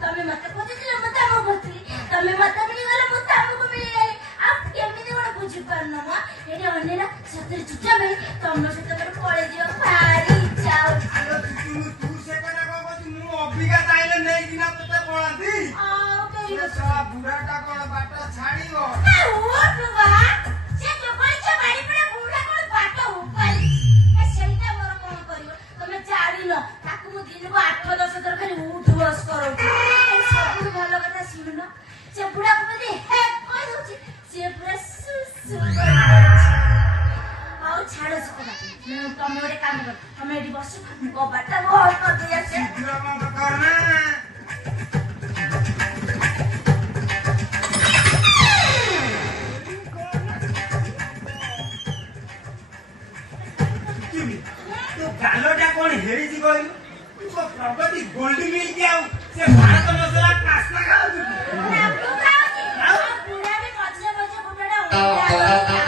ତମେ ମତେ ଖୋଜିଥିଲ ମୁଁ ତମକୁ ଖୋଜିଲି ତମେ ମତେ ମିଳିଗଲେ ମୁଁ ତମକୁ ମିଳିଗଲି ଆଉ କେମିତି କଣ बुझी पारना मा एने अन्नेरा सतरे चुटा में तम सहित कर पळे दियो भारी इच्छा आलो तू से कना को मु अबिका चाइले नै दिना तते पळाती आ करी साला बुढाटा कोन बाटा छाडीगो ए ओ बुबा से जो पैसा बाड़ी पडे बुढा कोन बाटा उपाली ए सेटा मोर कोन करियो तमे जानि न ताकू मु दिन को 8-10 थर खाली उठ बस करू सब भलो कथा सुन से बुढा को मते हे कोइ होची से पूरा सुसु आओ छाड़ो से कथा तमे ओडे काम कर तमे एडी बस को बाटा घर कर दिया से काम करना तो गालोटा कोन हेरी जी गइल तो प्रगति गोल्ड मिल के आउ से भारत मसला कास्ता खाउ ना बुढा बुढा भी मजे मजे बुढाडा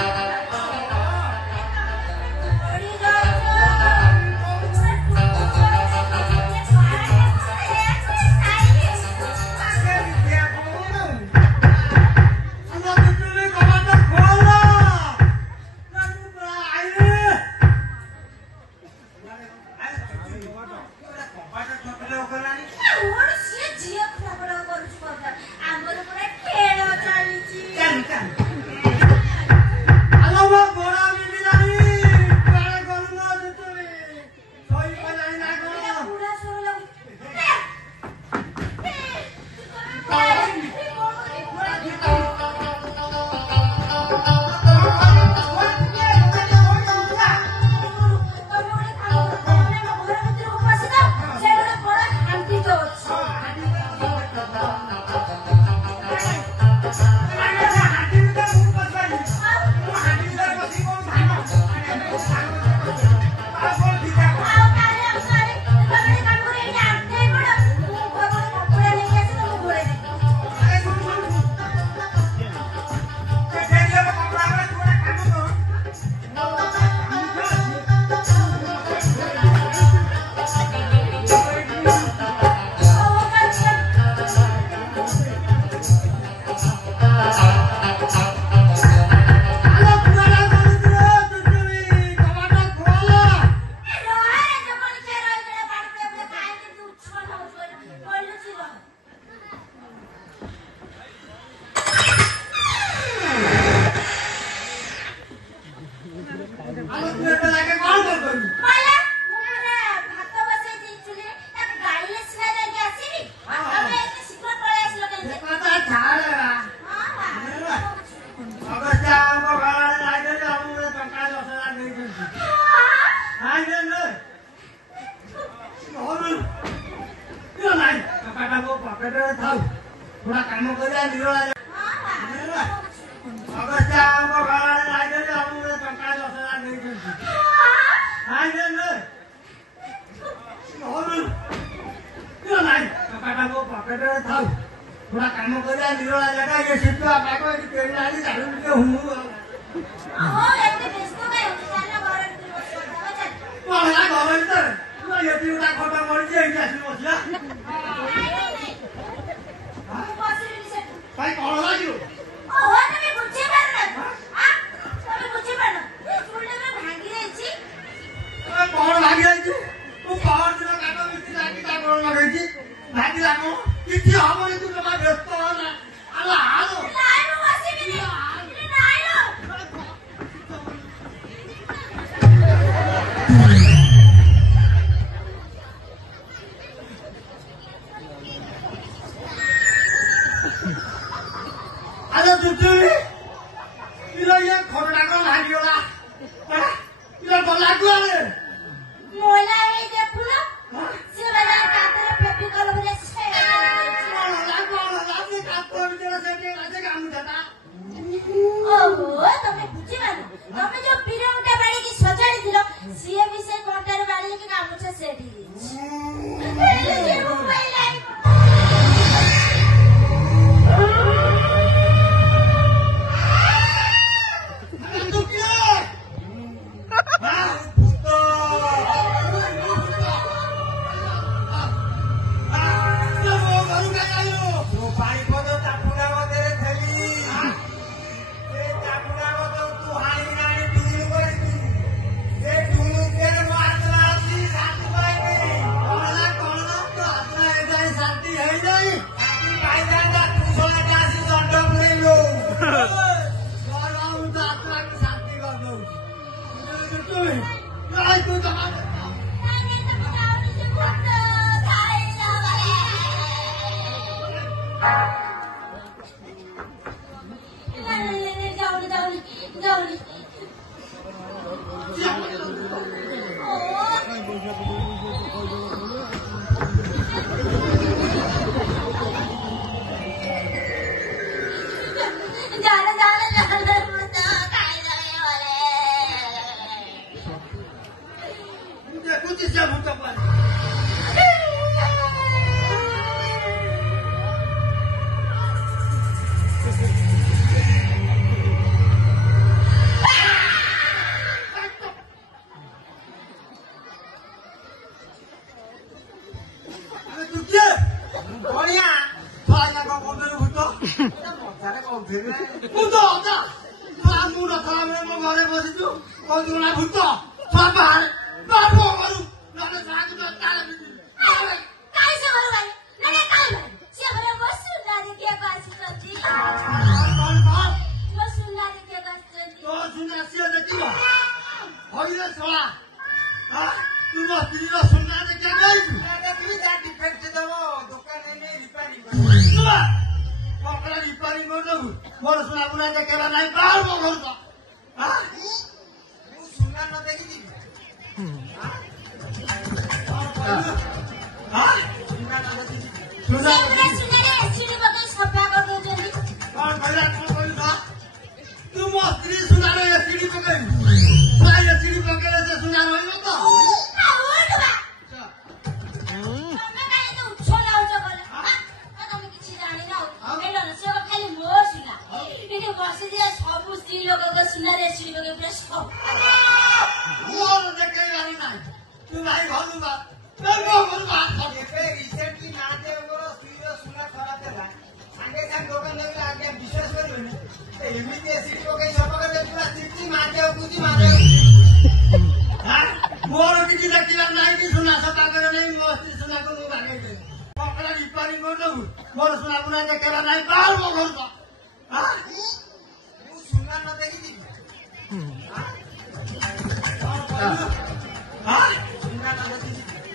थोड़ा काम करिया निरोला जगह ये सिद्धू आपको एक केलाड़ी झाड़ू के हूं हो एते व्यस्त काय चालना घर बसवा चल मला घर भीतर तू येती उडा खोटा मरी जे इथे असली बसला तू बसली से काय कोण लागलो ओ हो तुम्ही बुझे पारना आ तुम्ही बुझे पारना ए फुलडे में भांगी रहिची ए कोण भागी रहिची तू पावर दिन काटो मिठी लागी ता कोण लगायची भागी लागो किती हवं तू जमा व्यस्त हो ना आला आलो नाही मग बसली मी नाही नो आलो तुझी इला ये खोडा को भागीला इला बोला गुआले मोला ए देखुलो से वाला कातरे फेफी कल भरे से लागो कातो बिचारा से राजे काम देता ओहो तमे बुझी मानो तमे जो पिरमुटा बाड़ी की सजाड़ी दिलो सीए विषय कोटार बाड़ी की काम से सेठी दी ये मोबाइल आई जाऊनी जाऊनी जाऊनी जाना जाना जाना काय झालंय मला कुठे भूत पण ମୋର ସୁନା ବୁଣା ଦେଖେଇବା ନାହିଁ ବାହାର ମୋ ଘରକୁ ମୁଁ ସୁନା ନ ଦେଖିବି ସୁନା କଣ କହିଲା କଣ କହିଲ ତୁ ମୋ ସ୍ତ୍ରୀ ସୁନାର ଏସିଡି ପକେଇବୁ ଏସିଡି ପକେଇଲେ ସେ ସୁନା ରହିବ ତ ସବୁ ସ୍ତ୍ରୀ ଲୋକଙ୍କ ସୁନାରେ ଏସିଡି ପକେଇ ପୁରା ସବୁ ମୋର ଦେଖେଇବାର ନାହିଁ ତୁ ଭାଇ ଘରକୁ ବା ଘରକୁ ଏବେ ରିସେଣ୍ଟଲି ମହାଦେବଙ୍କର ସ୍ତ୍ରୀର ସୁନା ଖରାପ ହେଲା ସାଙ୍ଗେ ସାଙ୍ଗେ ଦୋକାନ ଲାଗିଲା ଆଜ୍ଞା ବିଶ୍ୱାସ କରିବେନି ଏମିତି ଏସିଡି ପକେଇ ସଫା କରିଦେଲେ ପୁରା ତିର୍ତି ମହାଦେବ କହୁଛି ମହାଦେବ ମୋର କିଛି ଦେଖିବାର ନାହିଁ କି ସୁନା ସଫା କରେ ନାହିଁ ମୋ ସ୍ତ୍ରୀ ସୁନାକୁ ମୁଁ ଭାଗେଇଦେବି କପଡ଼ା ରିପାରିଂ କରିଦେବୁ ମୋର ସୁନା ବୁଣା ଦେଖେଇବା ନାହିଁ ବାହାର ମୋ ଘରକୁ ମୁଁ ସୁନା ନ ଦେଖିବି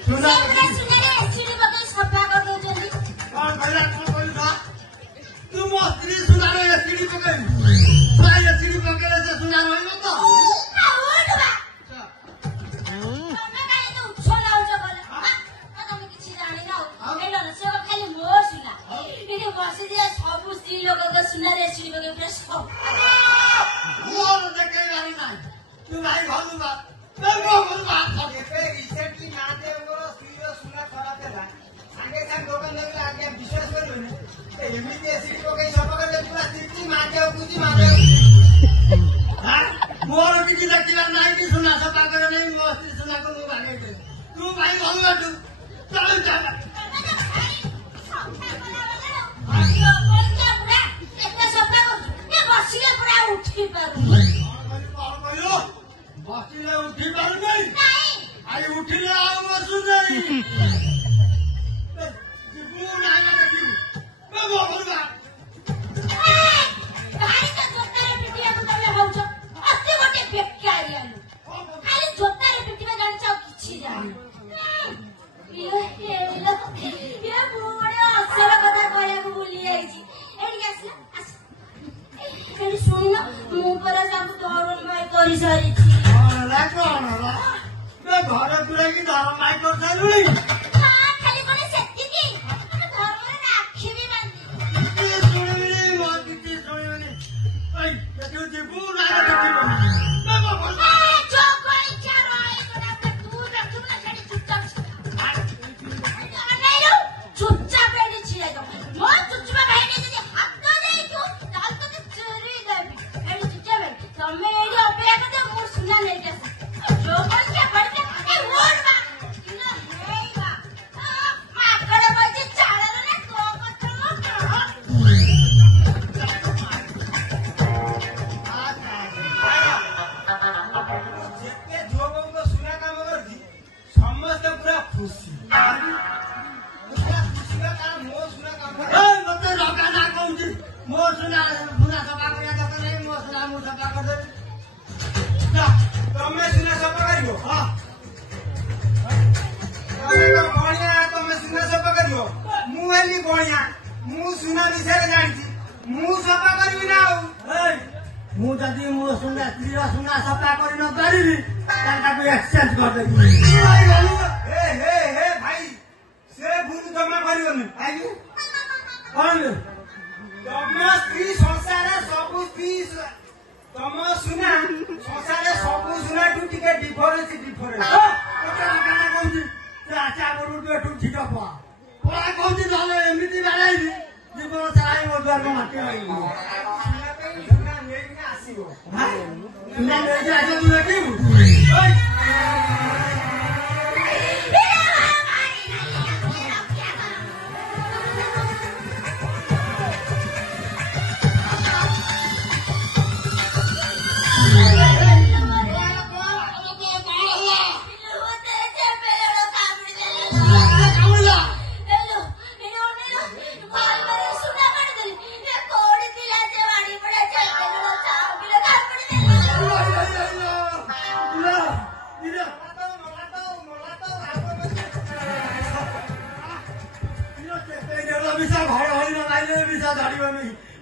ସୁନା ସୁନାରେ ଏସିଡି ପକେଇ ସଫା କରିଦଉଛନ୍ତି କଣ କହିଲା କଣ କହିଲ ତୁ ମୋ ସ୍ତ୍ରୀ ସୁନାର ଏସିଡି ପକେଇବୁ ଏସିଡି ପକେଇଲେ ସେ ସୁନା ରହିବ ତ ସବୁ ସ୍ତ୍ରୀ ଲୋକଙ୍କ ସୁନାରେ ଏସିଡି ପକେଇ ପୁରା ସବୁ ମୋର ଦେଖେଇବାର ନାହିଁ ତୁ ଭାଇ ଘରକୁ ବା ଘରକୁ ଏବେ ରିସେଣ୍ଟଲି ମହାଦେବଙ୍କର ସ୍ତ୍ରୀର ସୁନା ଖରାପ ହେଲା ସାଙ୍ଗେ ସାଙ୍ଗେ ଦୋକାନ ଲାଗିଲା ଆଜ୍ଞା ବିଶ୍ୱାସ କରିବେନି ଏମିତି ଏସିଡି ପକେଇ ସଫା କରିଦେଲେ ପୁରା ତିର୍ତି ମହାଦେବ କହୁଛି ମହାଦେବ ମୋର କିଛି ଦେଖିବାର ନାହିଁ କି ସୁନା ସଫା କରେ ନାହିଁ ମୋ ସ୍ତ୍ରୀ ସୁନାକୁ ମୁଁ ଭାଗେଇଦେବି ତୁ ଭାଇ ଘରକୁ ବାଟୁ ଚାଲୁ ଚାଲ ବସିଲେ ପୁରା ଉଠି ପାରୁନି ବସିଲେ ଉଠି ପାରୁନାହିଁ ଆଜି ଉଠିଲେ ଆଉ ବସୁ ନାହିଁ ଯିବୁ ନାହିଁ ଦେଖିବୁ ଜୋତାରେ ପିଟିବାକୁ ତମେ ହଉଛ ଅତି ଗୋଟେ ବେକାରିଆଲୁ ଖାଲି ଜୋତାରେ ପିଟିବା ଜାଣିଛ ଆଉ କିଛି ଜାଣି ଅସର କଥା କହିବାକୁ ଭୁଲି ଯାଇଛି ଏଠିକି ଆସିଲା ଏଠି ଶୁଣିଲ ମୁଁ ପରା ତାକୁ ଧରୁଣ ଭାଇ କରିସାରିଛି ଘରେ ପୁରାକି ଧର ମାଇ କରିସାରିଲୁଣି ଖାଲି କଣ ସେତିକି ଧର୍ମରେ ରାକ୍ଷୀ ବି ବାନ୍ଧି ଶୁଣିବିନି ମୋ କିଛି ଶୁଣିବିନି ଯିବୁ ନାହିଁ ଦେଖିବୁ ଚୁପଚାପ ଏଠି ଛିଡ଼ା ଯାଉ ମୋ ଚୁଚୁମା ଭାଇને ଯଦି ହାତ ଦେଇଛୁ ତାହେଲେ ତତେ ଚୋରି ଦେବି ଏଠି ଚୁପଚାପ ତମେ ଏଇଠି ଅପେକ୍ଷା କରିଦିଅ ମୁଁ ସୁନା ନେଇକି ଆସି ଯୋଉ ପଇସା ପଡ଼ିଲେ ମାଙ୍କଡ଼ କହିଛି ଚାଳରେ ନା ତୋ କଥା ଯେତେ ଯୁବକଙ୍କ ସୁନା କାମ କରିଛି ସମସ୍ତେ ପୁରା ଖୁସି ମୋ ସୁନା କାମ ମତେ ରକା ନା କହୁଛି ମୋ ସୁନା ସଫା କରିବା ଦରକାର ନାହିଁ ମୋ ସୁନା ମୁଁ ସଫା କରିଦେବି ତମେ ସୁନା ସଫା କରିବ ତମେ ସୁନା ସଫା କରିବ ମୁଁ ହେଲି ବଣିଆ ମୁଁ ସୁନା ବିଷୟରେ ଜାଣିଛି ମୁଁ ସଫା କରିବି ନା ଆଉ ମୁଁ ଯଦି ମୋ ସୁନା ସ୍ତ୍ରୀର ସୁନା ସଫା କରି ନ ପାରିବି ତାହେଲେ ତାକୁ ଏକ୍ସଚେଞ୍ଜ କରିଦେବି। ହେ ଭାଇ ସେ ଭୁଲ ଜମା କରିବନି କାହିଁକି କଣ ତମ ସ୍ତ୍ରୀ ସଂସାରରେ ସବୁ ସ୍ତ୍ରୀ ତମ ସୁନା ସଂସାରରେ ସବୁ ସୁନାଠୁ ଟିକେ ଡିଫରେନ୍ସ କହୁଛି ସେ ଆଶା କରୁ ଏଠୁ ଠିକ ପଳା କହୁଛି ନହେଲେ ଏମିତି ବାଡ଼ାଇବି ଜୀବନ ସାରା ମୋ ଦ୍ୱାର ମାଟି ରହିବ। ସୁନା ନେଇକିନା ଆସିବ ସୁନା ନେଇକି ଆସିବୁ ଦେଖିବୁ।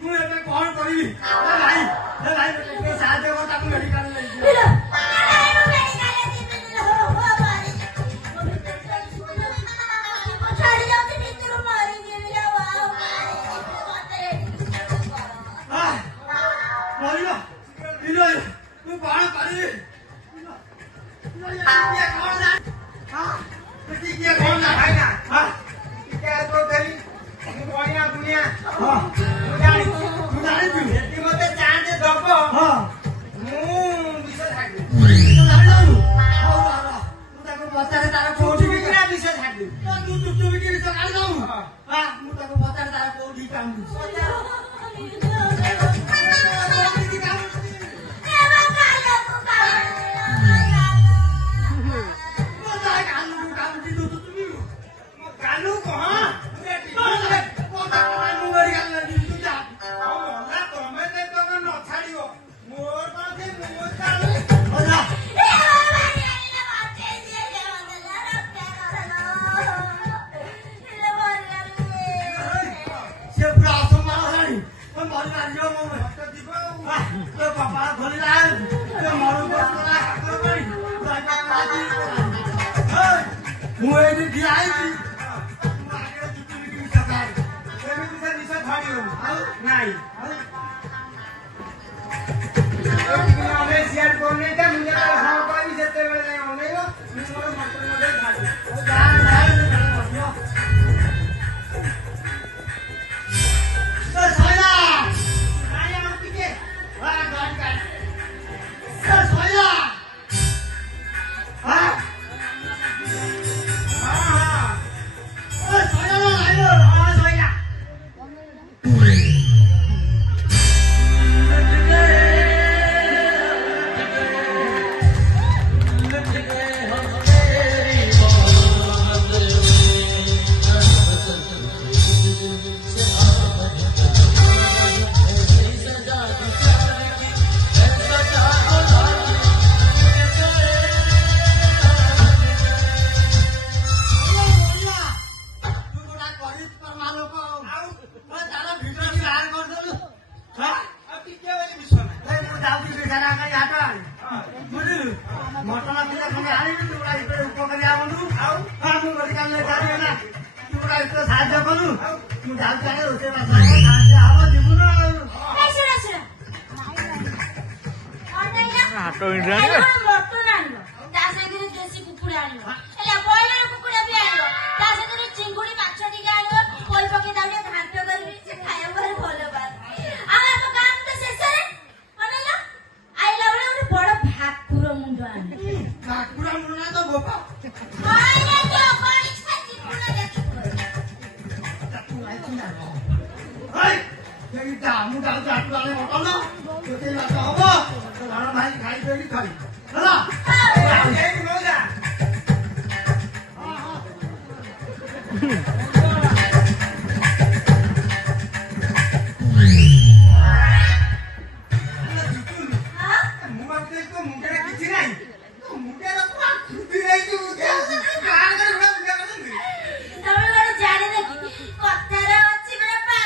ମୁଁ ଏବେ କଣ କରିବି ଭାଇ ସାହାଯ୍ୟ କର ତାକୁ ମେଡିକାଲ ନେଇଯିବ। ମୁଁ କଣ କରିବି ମତେ ଚାନ୍ସ ଦବ ମୁଁ ବିଷ ଛାଡିବି ତାକୁ ପଚାରେ ତାର କୋଉଠି ବିଷ ଛାଡିବି ମୁଁ ତାକୁ ପଚାରେ ତାର କୋଉଠି କାନ୍ଦୁଛି। ମୁଁ ଏଇଠି ଠିଆ ହେଇଛି ବିଷ ଛାଡିବନି ନାଇଁ ସିଆଡ କରିନେଇଟା ମୁଁ ଯେତେବେଳେ ହଁ କହିବି ସେତେବେଳେ ଯାଇ ଅନେଇବ ମୁଁ ମୋର ମଟର ଲଗେଇ ଛାଡିବି। ସାହାଯ୍ୟ କଲୁ ମୁଁ ଯାଉଛି ରୋଷେଇ ବାସ ହବ ଯିବୁନ ମଟନ ଆଣିବ ତା ସାଙ୍ଗରେ ଦେଶୀ କୁକୁଡ଼ା ଆଣିବ ହେଲା ବ୍ରଏଲର କୁକୁଡ଼ା ବି ଆଣିବ ତା ସାଙ୍ଗରେ ଚିଙ୍ଗୁଡି ମାଛ ଟିକେ ଆଣିବ ପୋଇ ପକେଇ ତାକୁ ଟିକେ ଘାଣ୍ଟ କରିବି ସେ ଖାଇବାକୁ ଭାରି ଭଲ ପାଏ। ଆଉ ଆମ ଗାଁ ତ ଶେଷରେ ଅନେଇଲ ଆଇଲା ବେଳେ ଗୋଟେ ବଡ ଭାକୁର ମୁଣ୍ଡ ଆଣିବ। ଭାକୁର ମୁଣ୍ଡ ନା ତ ଗୋପ ମୁଁ ଯାଉଛି ଆଠୁ ଆଣେ ମଟନ ରୋଷେଇ ବାସ ହବ ଘର ଭାଇ ଖାଇଦେବି ଖାଇ ହେଲା ତମେ ଗୋଟେ ଜାଣିନ କି କଥାରେ ଅଛି ଗୋଟେ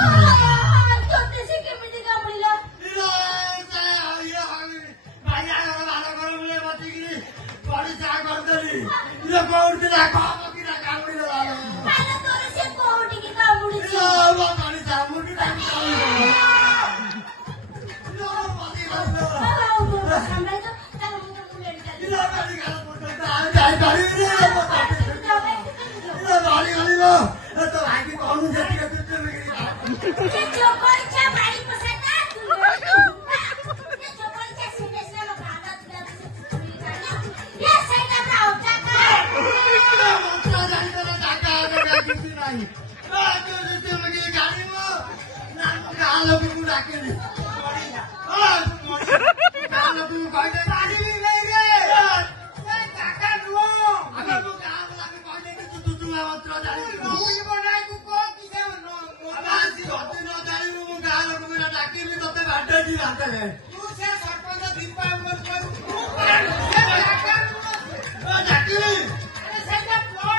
ତୋତେ ସେ କେମିତି କାମୁଡ଼ିଲା? ଆରେ ତୋର ସେ କୋଉଠିକି କାମୁଡ଼ିଛି? ସାମ୍ନାରେ ତ ଚାଲ ମୁଁ ତୋକୁ ମେଡିକାଲ ସେ ଜୋକଳିଚା ବାଡ଼ି ପୋଷାଟା ସେ ଜୋକଳିଚା ସେଟା ସେଟା ଭାଗ ଥିଲା ସେ ଚୁରି କାଢିଲା ଏ ସେଇଟା ପୁରା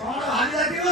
କଣ ଭାବି ଲାଗିବ